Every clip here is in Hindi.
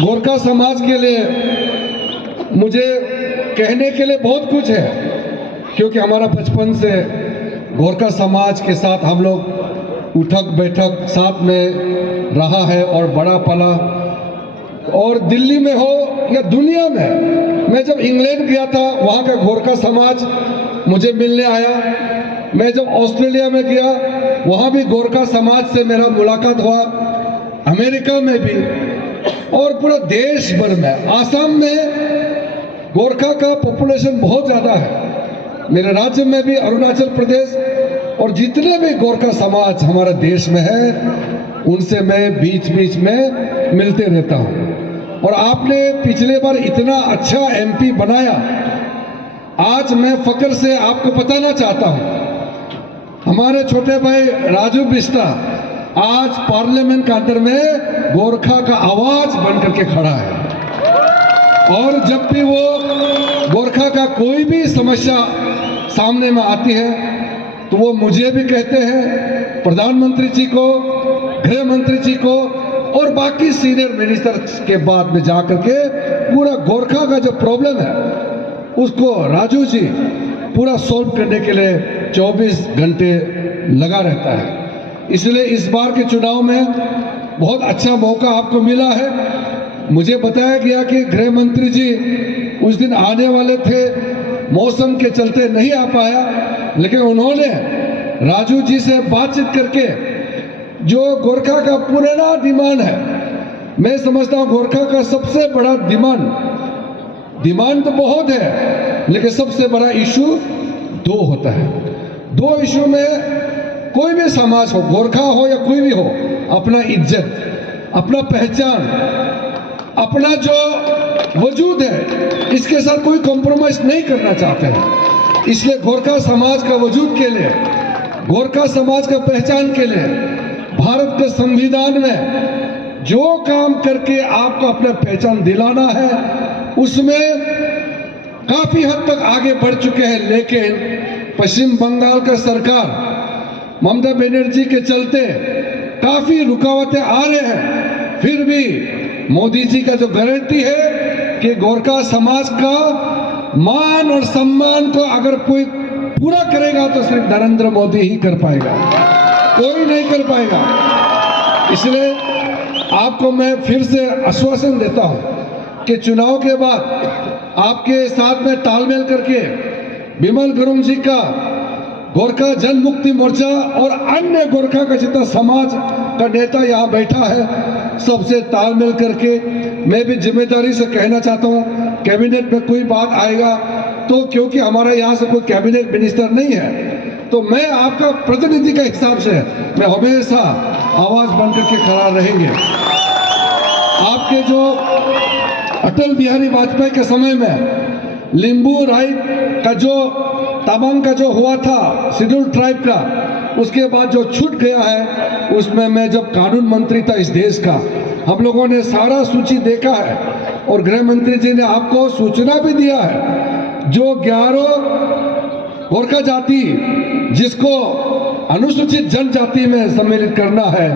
गोरखा समाज के लिए मुझे कहने के लिए बहुत कुछ है, क्योंकि हमारा बचपन से गोरखा समाज के साथ हम लोग उठक बैठक साथ में रहा है और बड़ा पला। और दिल्ली में हो या दुनिया में, मैं जब इंग्लैंड गया था वहाँ का गोरखा समाज मुझे मिलने आया। मैं जब ऑस्ट्रेलिया में गया वहाँ भी गोरखा समाज से मेरा मुलाकात हुआ, अमेरिका में भी, और पूरा देश भर में। आसाम में गोरखा का पॉपुलेशन बहुत ज़्यादा है, मेरे राज्य में भी, अरुणाचल प्रदेश, और जितने भी गोरखा समाज हमारे देश में है उनसे मैं बीच बीच में मिलते रहता हूँ। और आपने पिछले बार इतना अच्छा एमपी बनाया, आज मैं फक्र से आपको बताना चाहता हूँ, हमारे छोटे भाई राजू बिस्टा आज पार्लियामेंट के अंदर में गोरखा का आवाज बनकर के खड़ा है। और जब भी वो गोरखा का कोई भी समस्या सामने में आती है तो वो मुझे भी कहते हैं, प्रधानमंत्री जी को, गृह मंत्री जी को, और बाकी सीनियर मिनिस्टर के बाद में जाकर के पूरा गोरखा का जो प्रॉब्लम है उसको राजू जी पूरा सॉल्व करने के लिए 24 घंटे लगा रहता है। इसलिए इस बार के चुनाव में बहुत अच्छा मौका आपको मिला है। मुझे बताया गया कि गृह मंत्री जी उस दिन आने वाले थे, मौसम के चलते नहीं आ पाया, लेकिन उन्होंने राजू जी से बातचीत करके जो गोरखा का पुराना डिमांड है, मैं समझता हूँ गोरखा का सबसे बड़ा डिमांड तो बहुत है, लेकिन सबसे बड़ा इशू दो होता है। दो इशू में कोई भी समाज हो, गोरखा हो या कोई भी हो, अपना इज्जत, अपना पहचान, अपना जो वजूद है, इसके साथ कोई कॉम्प्रोमाइज नहीं करना चाहते हैं। इसलिए गोरखा समाज का वजूद के लिए, गोरखा समाज का पहचान के लिए भारत के संविधान में जो काम करके आपको अपना पहचान दिलाना है उसमें काफी हद तक आगे बढ़ चुके हैं। लेकिन पश्चिम बंगाल का सरकार ममता बनर्जी के चलते काफी रुकावटें आ रहे हैं। फिर भी मोदी जी का जो गारंटी है कि गोरखा समाज का मान और सम्मान को अगर कोई पूरा करेगा तो सिर्फ नरेंद्र मोदी ही कर पाएगा, कोई नहीं कर पाएगा। इसलिए आपको मैं फिर से आश्वासन देता हूं कि चुनाव के बाद आपके साथ में तालमेल करके बिमल गुरुंग जी का गोरखा जन मुक्ति मोर्चा और अन्य गोरखा का जितना समाज का नेता यहाँ बैठा है, सबसे तालमेल करके मैं भी जिम्मेदारी से कहना चाहता हूँ, कैबिनेट में कोई बात आएगा तो, क्योंकि हमारा यहाँ से कोई कैबिनेट मिनिस्टर नहीं है, तो मैं आपका प्रतिनिधि के हिसाब से मैं हमेशा आवाज बनकर के खड़ा रहेंगे। आपके जो अटल बिहारी वाजपेयी के समय में लिंबू राइट का जो तमांग का जो हुआ था शेड्यूल ट्राइब का, उसके बाद जो छूट गया है, उसमें मैं जब कानून मंत्री था इस देश का, हम लोगों ने सारा सूची देखा है और गृह मंत्री जी ने आपको सूचना भी दिया है। जो 11 गोरखा जाति जिसको अनुसूचित जनजाति में सम्मिलित करना है,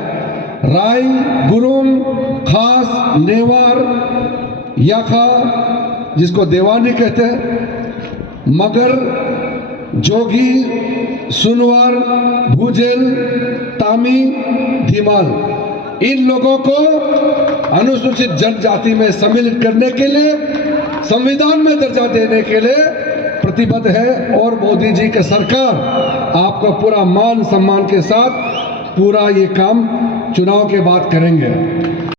राय, गुरुंग, खास, नेवार, याखा जिसको देवानी कहते हैं, मगर, जोगी, सुनवार, भूजेल, तामी, धीमाल, इन लोगों को अनुसूचित जनजाति में सम्मिलित करने के लिए, संविधान में दर्जा देने के लिए प्रतिबद्ध है। और मोदी जी की सरकार आपका पूरा मान सम्मान के साथ पूरा ये काम चुनाव के बाद करेंगे।